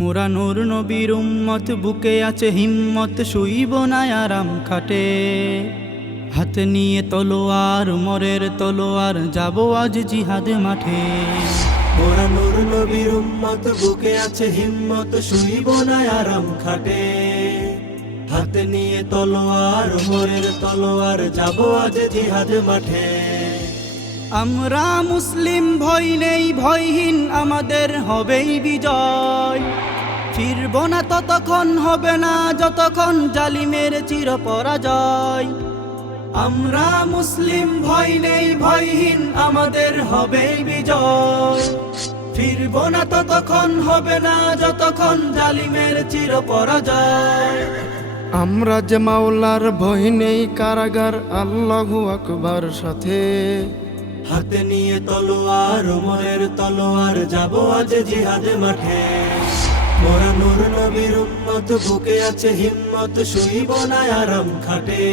মোরা নূর নবীর উম্মত, বুকে আছে হিম্মত, শুইব না আরাম খাটে। হাত নিয়ে তলোয়ার, মরের তলোয়ার, যাব আজ জিহাদ মাঠে। মোরা নূর নবীর উম্মত, বুকে আছে হিম্মত, শুইব না আরাম খাটে। হাত নিয়ে তলোয়ার, মোরের তলোয়ার, যাব আজ জিহাদ মাঠে। আমরা মুসলিম ভয় নেই, ভয়হীন আমাদের হবেই বিজয়। ফিরব না ততক্ষণ, হবে না যতক্ষণ জালিমের চির পরাজয় আমরা মুসলিম ভয় নেই, ভয়হীন আমাদের হবেই বিজয়। ফিরব না ততক্ষণ, হবে না যতক্ষণ জালিমের চির পরাজয় আমরা যে মাওলার ভয় নেই, কারাগার আল্লাহু আকবার সাথে। হাতে নিয়ে তলোয়ার মোরের তলোয়ার, যাব আজ জিহাদ মাঠে। মোরা নূর নবীর উম্মত, বুকে আছে হিম্মত, শুইব না আরাম খাটে।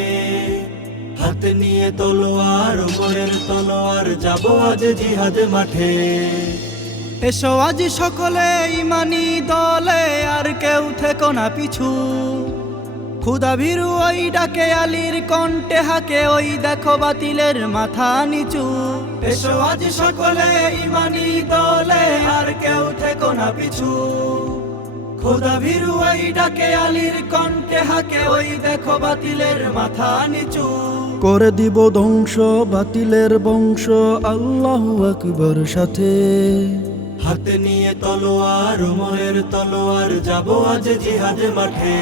হাতে নিয়ে তলোয়ার মোরের তলোয়ার, যাব আজ জিহাদ মাঠে। এসো আজ সকলে ইমানি দলে, আর কেউ থেকো না পিছু। খুদা ভীরু ওই ডাকে আলীর কণ্ঠে হাকে ওই দেখো বাতিলের মাথা নিচু। এসো আজ সকলে ইমানি দলে আর কেউ থেকো না পিছু। খুদা ভীরু ওই ডাকে আলীর কণ্ঠে হাকে ওই দেখো বাতিলের মাথা নিচু। করে দিব ধ্বংস বাতিলের বংশ আল্লাহু আকবার সাথে। হাতে নিয়ে তলোয়ার মোরের তলোয়ার যাব আজ জিহাদ মাঠে।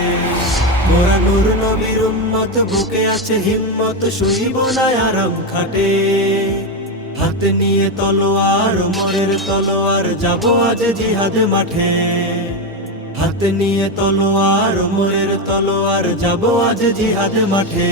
মোরা নূর নবীর উম্মত, বুকে আছে হিম্মত, শুইব না আরাম খাটে। হাতে নিয়ে তলোয়ার মোরের তলোয়ার, যাব আজ জিহাদ মাঠে। হাতে নিয়ে তলোয়ার মোরের তলোয়ার, যাব আজ জিহাদ মাঠে।